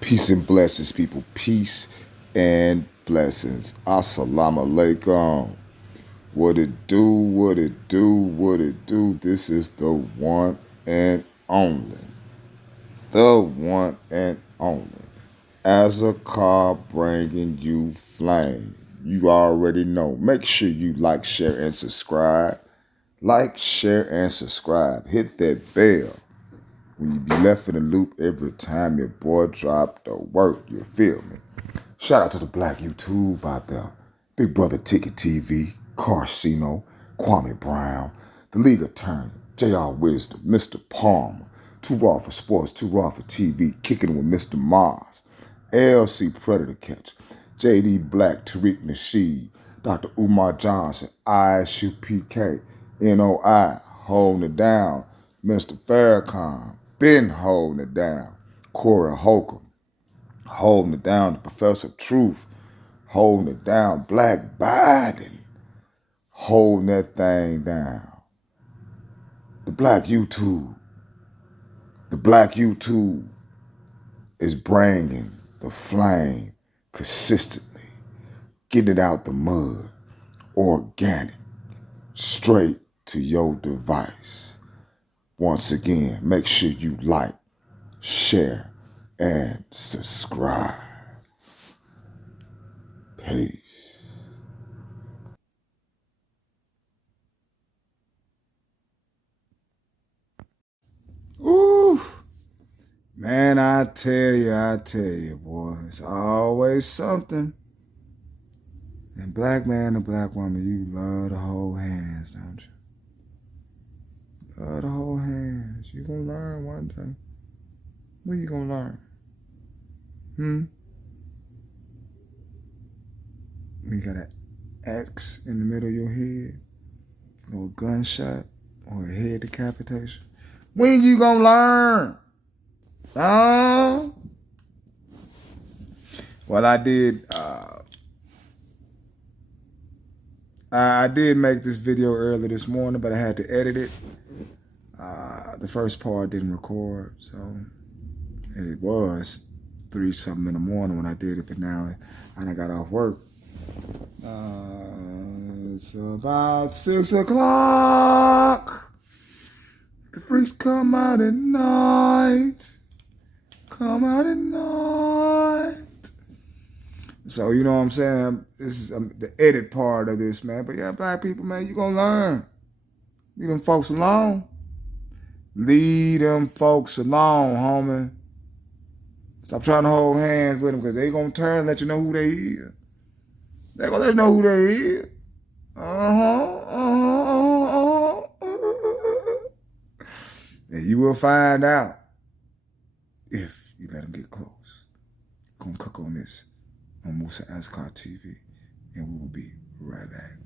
Peace and blessings, people. Peace and blessings. Assalamu alaikum. What it do, what it do, what it do. This is the one and only. The one and only. As a car bringing you flame. You already know. Make sure you like, share, and subscribe. Like, share, and subscribe. Hit that bell when you be left in the loop every time your boy drop the work. You feel me? Shout out to the black YouTube out there. Big Brother Ticket TV, Carcino, Kwame Brown, the League Attorney, J.R. Wisdom, Mr. Palmer, Too Raw for Sports, Too Raw for TV, Kicking with Mr. Mars, LC Predator Catch, J.D. Black, Tariq Nasheed, Dr. Umar Johnson, ISUPK, NOI, holding it down, Mr. Farrakhan, been holding it down, Corey Holcomb, holding it down, the Professor of Truth, holding it down, Black Biden, holding that thing down. The black YouTube is bringing the flame consistently, getting it out the mud, organic, straight to your device. Once again, make sure you like, share, and subscribe. Peace. Ooh, man, I tell you, boy, it's always something. And black man and black woman, you love to hold hands, don't you? Love to hold hands. You gonna learn one day. What you gonna learn? When you got an axe in the middle of your head, or a gunshot, or a head decapitation. When you gonna learn? Oh. Well, I did make this video early this morning, but I had to edit it. The first part didn't record, so it was 3-something in the morning when I did it, but now I got off work. It's about 6 o'clock. The freaks come out at night. Come out at night. So, you know what I'm saying? This is the edit part of this, man. But yeah, black people, man, you gonna learn. Leave them folks alone. Leave them folks alone, homie. Stop trying to hold hands with them because they gonna turn and let you know who they is. They gonna let you know who they is. And you will find out if you let them get close. Gonna cook on this on Musa Ascar TV, and we will be right back.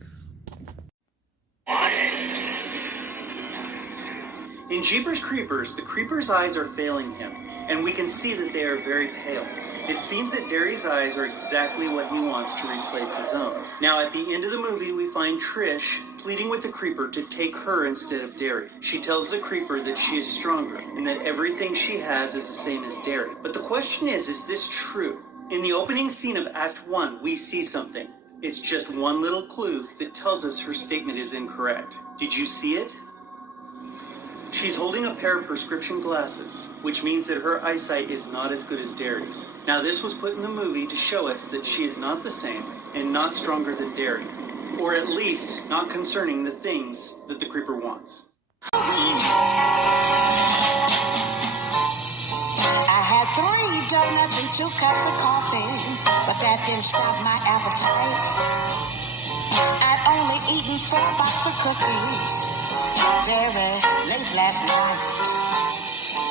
In Jeepers Creepers, the Creeper's eyes are failing him, and we can see that they are very pale. It seems that Derry's eyes are exactly what he wants to replace his own. Now, at the end of the movie, we find Trish pleading with the Creeper to take her instead of Derry. She tells the Creeper that she is stronger and that everything she has is the same as Derry. But the question is this true? In the opening scene of Act 1, we see something. It's just one little clue that tells us her statement is incorrect. Did you see it? She's holding a pair of prescription glasses, which means that her eyesight is not as good as Derry's. Now, this was put in the movie to show us that she is not the same and not stronger than Derry, or at least not concerning the things that the Creeper wants. I had 3 donuts and 2 cups of coffee, but that didn't stop my appetite. I'd only eaten 4 boxes of cookies very late last night.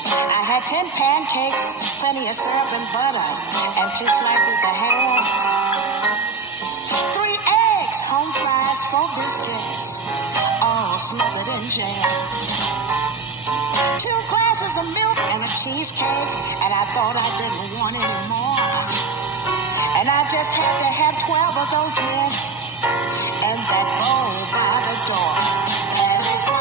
I had 10 pancakes, plenty of syrup and butter, and 2 slices of ham. 3 eggs, home fries, 4 biscuits, all smothered in jam. 2 glasses of milk and a cheesecake, and I thought I didn't want any more. And I just had to have 12 of those mints and that bowl by the door. That is why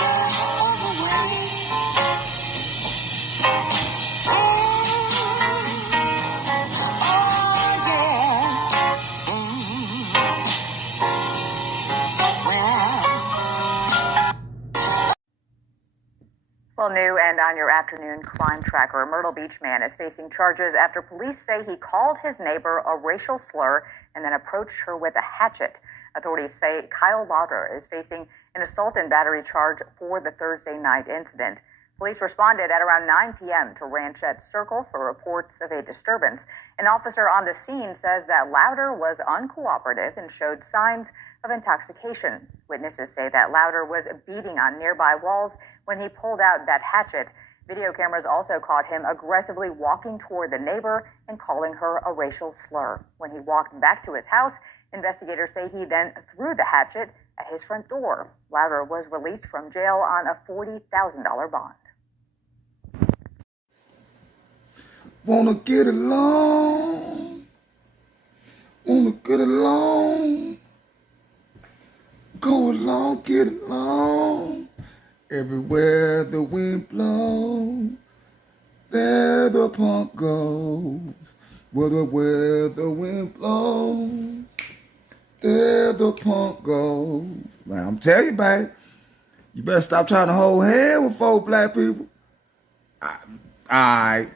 you're Well, new and on your afternoon crime tracker, a Myrtle Beach man is facing charges after police say he called his neighbor a racial slur and then approached her with a hatchet. Authorities say Kyle Lauder is facing an assault and battery charge for the Thursday night incident. Police responded at around 9 p.m. to Ranchette Circle for reports of a disturbance. An officer on the scene says that Lauder was uncooperative and showed signs of intoxication. Witnesses say that Lauder was beating on nearby walls when he pulled out that hatchet. Video cameras also caught him aggressively walking toward the neighbor and calling her a racial slur. When he walked back to his house, investigators say he then threw the hatchet at his front door. Lauder was released from jail on a $40,000 bond. Wanna get along? Wanna get along? Go along, get along. Everywhere the wind blows, there the punk goes. Where the wind blows, there the punk goes. Man, I'm telling you, babe, you better stop trying to hold hands with 4 black people. Alright,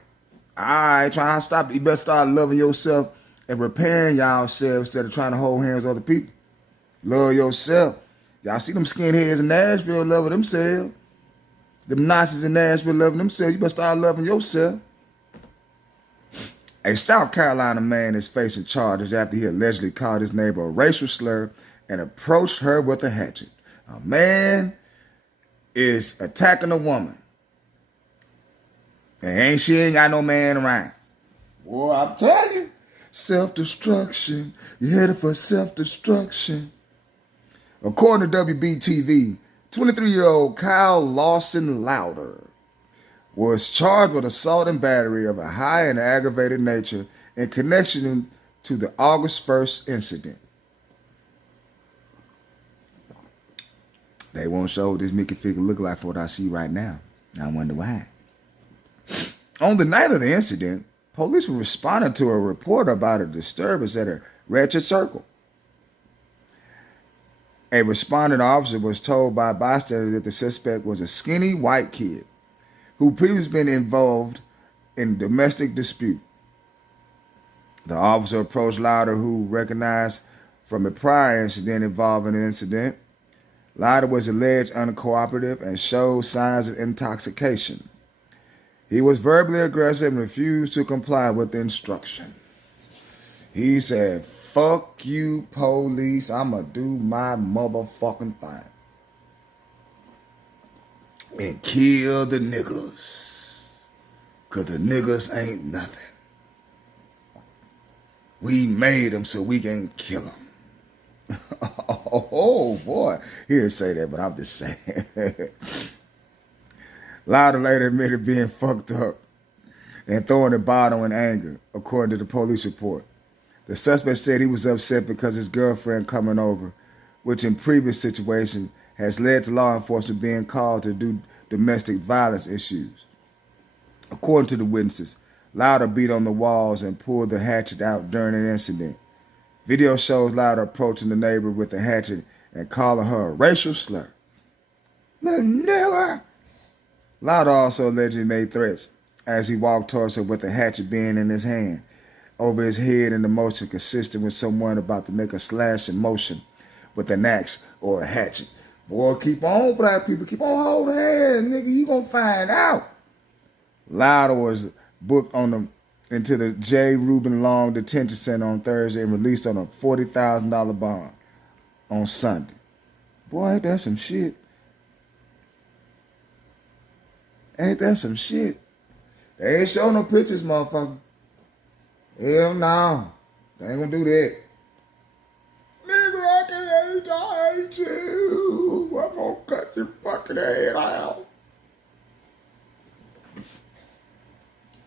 trying to stop. You better start loving yourself and repairing yourself instead of trying to hold hands with other people. Love yourself. Y'all see them skinheads in Nashville loving themselves. Them Nazis in Nashville loving themselves. You better start loving yourself. A South Carolina man is facing charges after he allegedly called his neighbor a racial slur and approached her with a hatchet. A man is attacking a woman. And she ain't got no man around. Boy, I'm telling you. Self-destruction. You're headed for self-destruction. According to WBTV, 23-year-old Kyle Lawson Lauder was charged with assault and battery of a high and aggravated nature in connection to the August 1st incident. They won't show what this Mickey figure look like for what I see right now. I wonder why. On the night of the incident, police were responding to a report about a disturbance at a Ratchet Circle. A responding officer was told by bystanders that the suspect was a skinny white kid who previously been involved in a domestic dispute. The officer approached Lauder, who recognized from a prior incident involving the incident. Lauder was alleged uncooperative and showed signs of intoxication. He was verbally aggressive and refused to comply with the instructions. He said, "Fuck you, police. I'ma do my motherfucking thing. And kill the niggas. Cause the niggas ain't nothing. We made them so we can kill them." Oh boy. He didn't say that, but I'm just saying. Lauder later admitted being fucked up and throwing the bottle in anger, according to the police report. The suspect said he was upset because his girlfriend coming over, which in previous situations has led to law enforcement being called to do domestic violence issues. According to the witnesses, Lauder beat on the walls and pulled the hatchet out during an incident. Video shows Lauder approaching the neighbor with the hatchet and calling her a racial slur. Little nigger. Lauder also allegedly made threats as he walked towards her with the hatchet being in his hand, over his head in a motion consistent with someone about to make a slashing motion with an axe or a hatchet. Boy, keep on, black people. Keep on holding hands, nigga. You gonna find out. Lauder was booked into the J. Reuben Long Detention Center on Thursday and released on a $40,000 bond on Sunday. Boy, ain't that some shit? Ain't that some shit? They ain't show no pictures, motherfucker. Hell no. They ain't gonna do that. Nigga, I hate you. I'm gonna cut your fucking head out.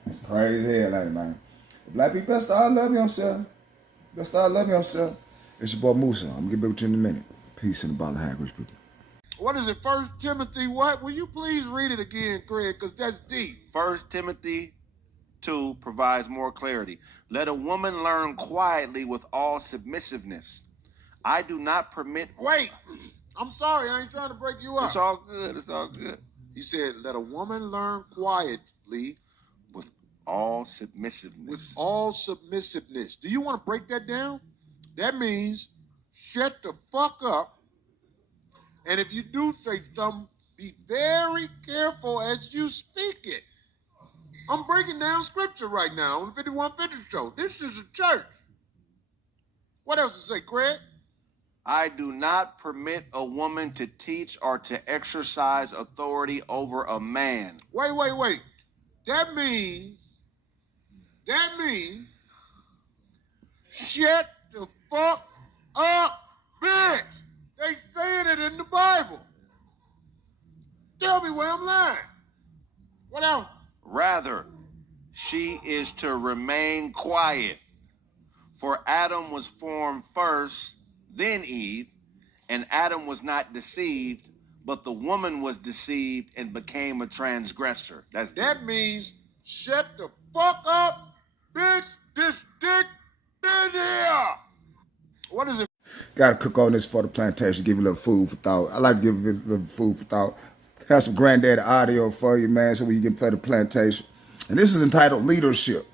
It's crazy as hell, ain't it, man? Black people better start loving yourself. Better start loving yourself. It's your boy Musa. I'm gonna get back with you in a minute. Peace and about the high rich people. What is it, 1 Timothy what? Will you please read it again, Craig, because that's deep. 1 Timothy 2 provides more clarity. Let a woman learn quietly with all submissiveness. I do not permit... Wait, I'm sorry, I ain't trying to break you up. It's all good, it's all good. He said, let a woman learn quietly with all submissiveness. with all submissiveness. Do you want to break that down? That means shut the fuck up. And if you do say something, be very careful as you speak it. I'm breaking down scripture right now on the 5150 show. This is a church. What else to say, Craig? I do not permit a woman to teach or to exercise authority over a man. Wait. That means shut the fuck up, bitch. They saying it in the Bible. Tell me where I'm lying. What else? Rather, she is to remain quiet. For Adam was formed first, then Eve, and Adam was not deceived, but the woman was deceived and became a transgressor. That means shut the fuck up, bitch. This dick in here. What is it? Got to cook on this for the plantation. Give you a little food for thought. I like to give you a little food for thought. Have some granddaddy audio for you, man, so we can play the plantation. And this is entitled Leadership.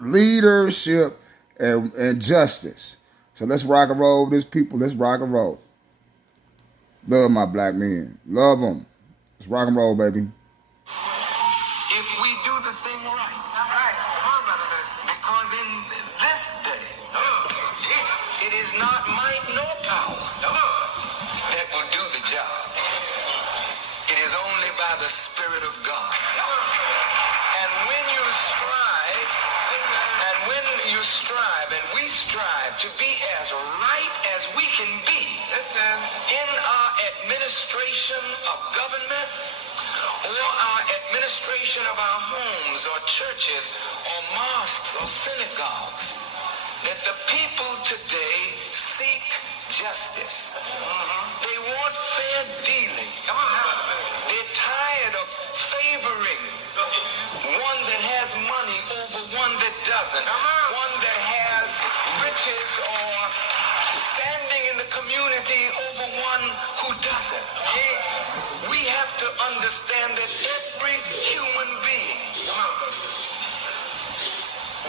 Leadership and Justice. So let's rock and roll with this people. Let's rock and roll. Love my black men. Love them. Let's rock and roll, baby. If we do the thing right. Because in this day, it is not might nor power that will do the job. It is only by the Spirit of God. And when you strive, and we strive to be as right as we can be in our administration of government, or our administration of our homes or churches or mosques or synagogues, that the people today seek justice. They want fair dealing. They're tired of favoring one that has money over one that doesn't, one that has riches or standing in the community over one who doesn't. We have to understand that every human being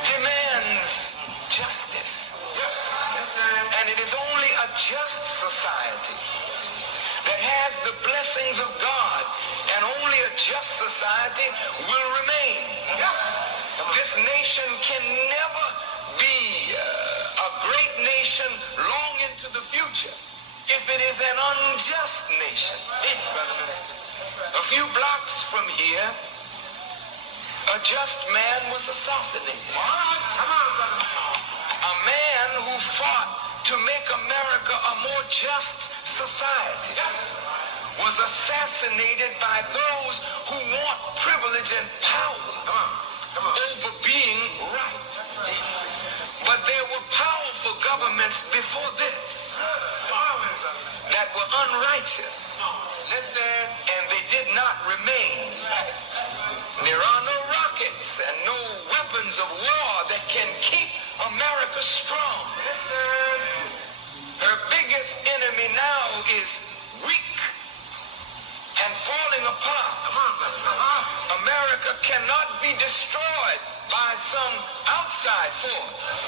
demands justice. And it is only a just society that has the blessings of God, and only a just society will remain. This nation can never be a great nation long into the future if it is an unjust nation. A few blocks from here, a just man was assassinated. A man who fought to make America a more just society was assassinated by those who want privilege and power over being right. But there were powerful governments before this that were unrighteous, and they did not remain. There are no rockets and no weapons of war that can keep America strong. Her biggest enemy now is weak and falling apart. America cannot be destroyed by some outside force.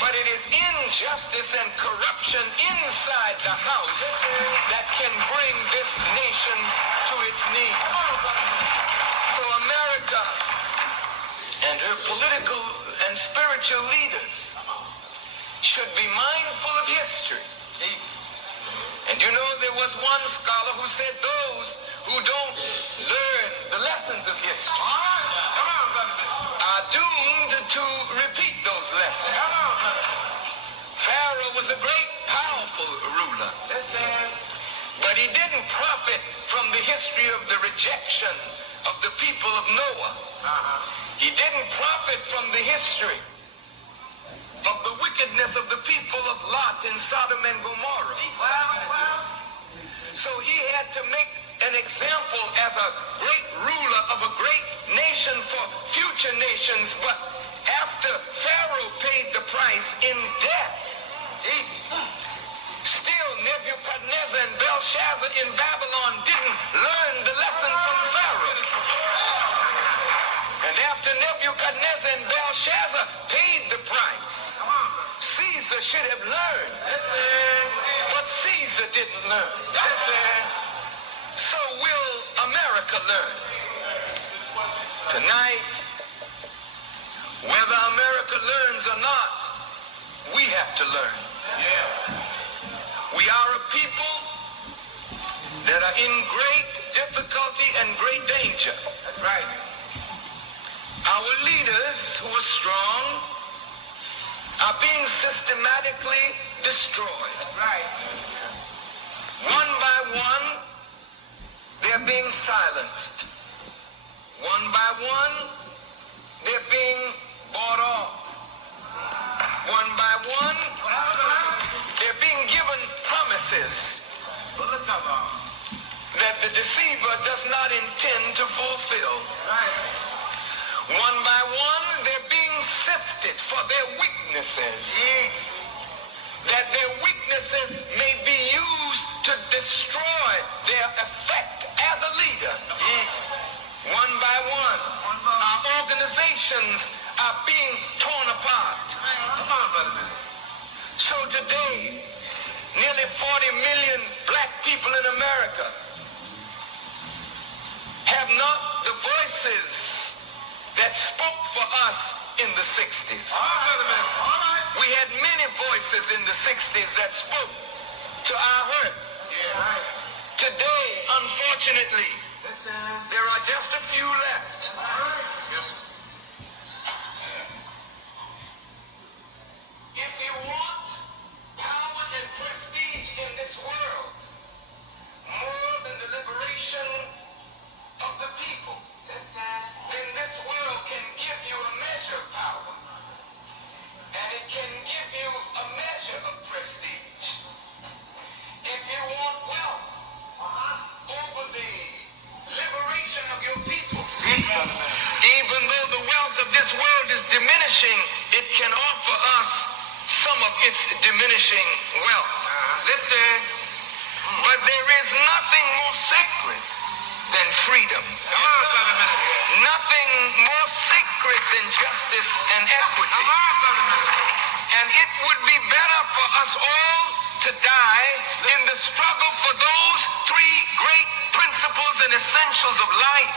But it is injustice and corruption inside the house that can bring this nation to its knees. So America and her political and spiritual leaders should be mindful of history. And you know, there was one scholar who said those who don't learn the lessons of history are doomed to repeat those lessons. Pharaoh was a great, powerful ruler, but he didn't profit from the history of the rejection of the people of Noah. He didn't profit from the history of the wickedness of the people of Lot in Sodom and Gomorrah. So he had to make an example as a great ruler of a great nation for future nations. But after Pharaoh paid the price in death, still Nebuchadnezzar and Belshazzar in Babylon didn't learn the lesson Nebuchadnezzar and Belshazzar paid the price. Caesar should have learned, but Caesar didn't learn. So will America learn? Tonight, whether America learns or not, we have to learn. We are a people that are in great difficulty and great danger. That's right. Our leaders, who are strong, are being systematically destroyed. That's right. One by one, they're being silenced. One by one, they're being bought off. One by one, they're being given promises that the deceiver does not intend to fulfill. One by one, they're being sifted for their weaknesses, that their weaknesses may be used to destroy their effect as a leader. One by one, our organizations are being torn apart. So today, nearly 40 million black people in America have not the voices that spoke for us in the 60s. We had many voices in the 60s that spoke to our hurt. Today, unfortunately, there are just a few left. If you want power and prestige in this world, more than the liberation of the people, then this world can give you a measure of power, and it can give you a measure of prestige. If you want wealth over the liberation of your people, even though the wealth of this world is diminishing, it can offer us some of its diminishing wealth. Listen, but there is nothing more sacred than freedom. Nothing more sacred than justice and equity. And it would be better for us all to die in the struggle for those three great principles and essentials of life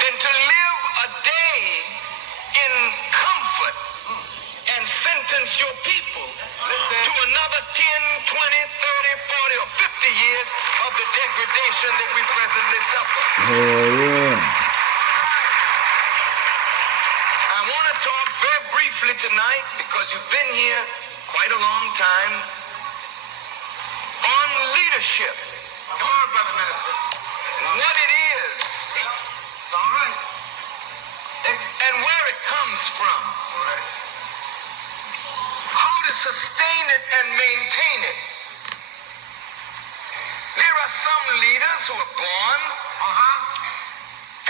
than to live a day in comfort and sentence your people to another 10, 20, 30, 40, or 50 years of the degradation that we presently suffer. I want to talk very briefly tonight, because you've been here quite a long time, on leadership. Come on, Brother Minister. What it is. It's all right. And where it comes from. All right. How to sustain it and maintain it. There are some leaders who are born,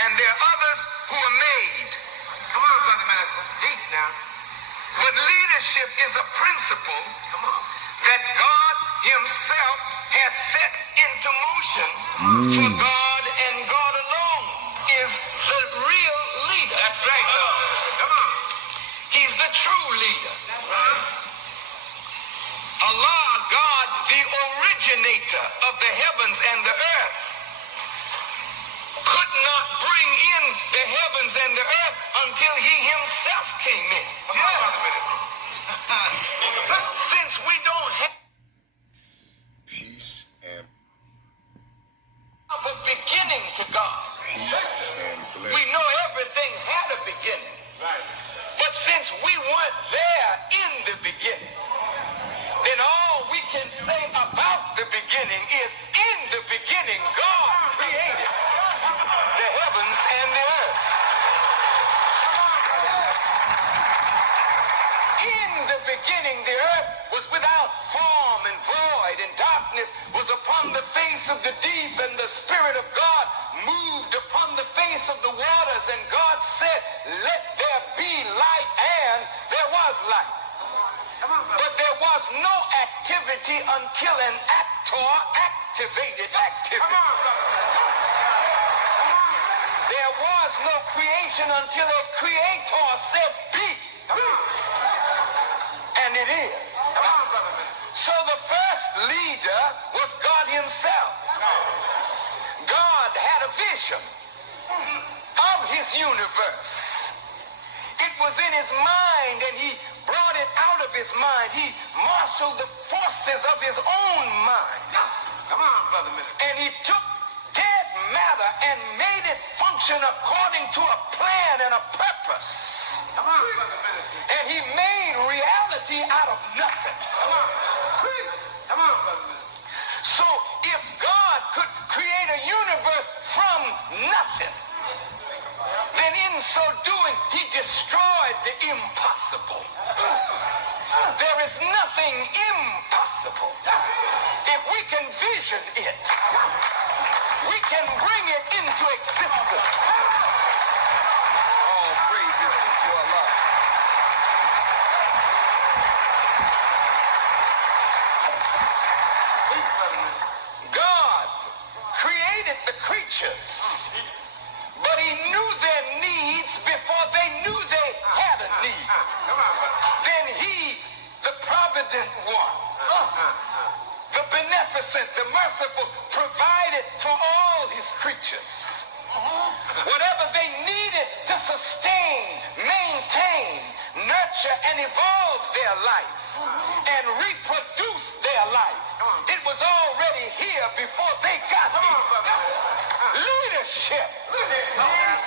and there are others who are made. Come on, Brother Minister. Teach now. But leadership is a principle that God Himself has set into motion for God, and God alone is the real leader. That's right. Come on. He's the true leader. Allah, God, the originator of the heavens and the earth, could not bring in the heavens and the earth until He Himself came in. Since we don't have Peace and a beginning to God, we know everything had a beginning. But since we weren't there in the beginning, then all we can say about the beginning is, in the beginning, God created the heavens and the earth. In the beginning, the earth was without form and void, and darkness was upon the face of the deep, and the Spirit of God moved upon the face of the waters, and God said, "Let there be light," and there was light. But there was no activity until an actor activated activity. There was was no creation until a creator said be. And it is. So the first leader was God himself. God had a vision of his universe. It was in his mind, and he brought it out of his mind. He marshaled the forces of his own mind. Come on, Brother Minister. And he took dead matter and made it function according to a plan and a purpose. Come on, Brother Minister. And he made reality out of nothing. Come on. Come on, Brother Minister. So if God could create a universe from nothing, then in so doing, he destroyed the impossible. There is nothing impossible. If we can vision it, we can bring it into existence. All praises be to Allah. God created the creatures, but he knew their needs before they knew they had a need. Then he, the provident one, the beneficent, the merciful, provided for all his creatures whatever they needed to sustain, maintain, nurture, and evolve their life and reproduce their life. It was already here before they got here. Leadership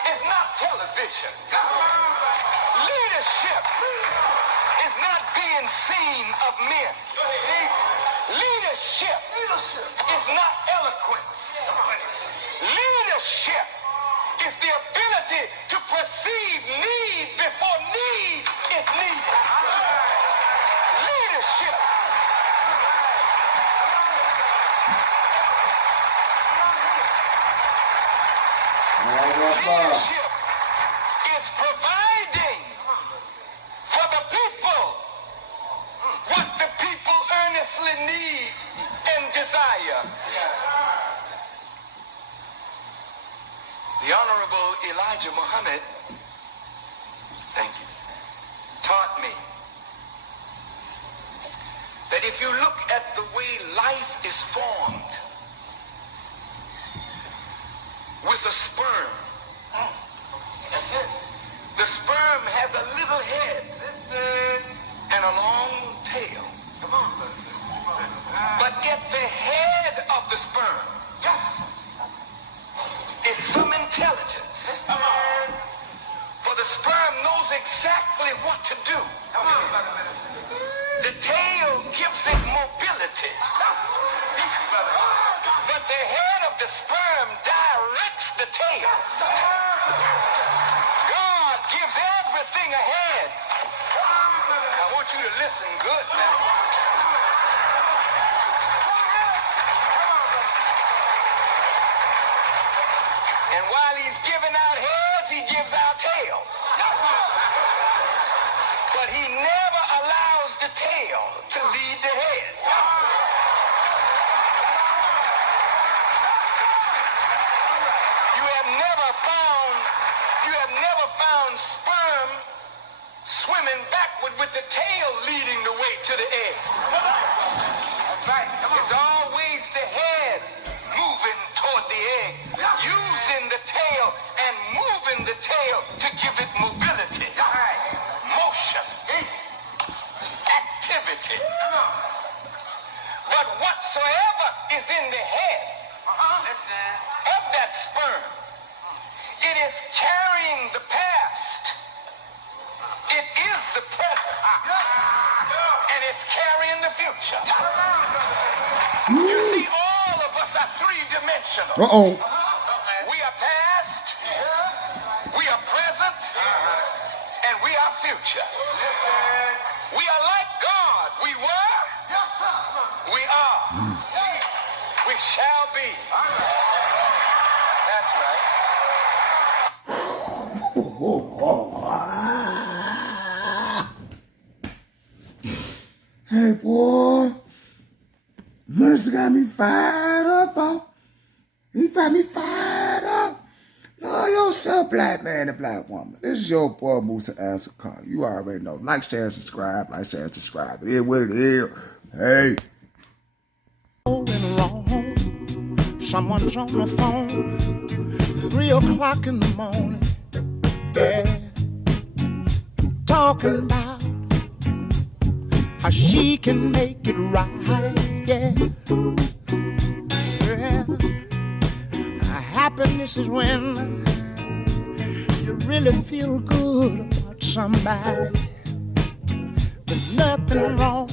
is not television. Leadership is not being seen of men. Leadership is not eloquence. Leadership is the ability to perceive need before need is needed. Leadership. Leadership is providing for the people what the people earnestly need and desire. The Honorable Elijah Muhammad, thank you, taught me that if you look at the way life is formed with a sperm, that's it. The sperm has a little head and a long tail. Come on, but at the head of the sperm, is some intelligence. For the sperm knows exactly what to do. The tail gives it mobility. But the head of the sperm directs the tail. God gives everything a head. I want you to listen good now. And while he's giving out heads, he gives out tails. But he never allows the tail to lead the head. You have never found sperm swimming backward with the tail leading the way to the egg. That's right. It's always the head moving toward the egg, using the tail and moving the tail to give it mobility, motion, activity. But whatsoever is in the head of that sperm, it is carrying the past. It is the present. And it's carrying the future. You see, all of us are three-dimensional. We are past, we are present, and we are future. We are like God. We were, we are, we shall be. That's right. Hey, boy. Minister got me fired up, boy. He got me fired up. Love your What's up, black man and black woman? This is your boy Musa Asakar. You already know. Like, share, and subscribe. Like, share, and subscribe. It is what it is. Hey. Going wrong. Someone's on the phone. 3 o'clock in the morning. Yeah. Talking about how she can make it right. Yeah. Yeah. Happiness is when you really feel good about somebody. There's nothing wrong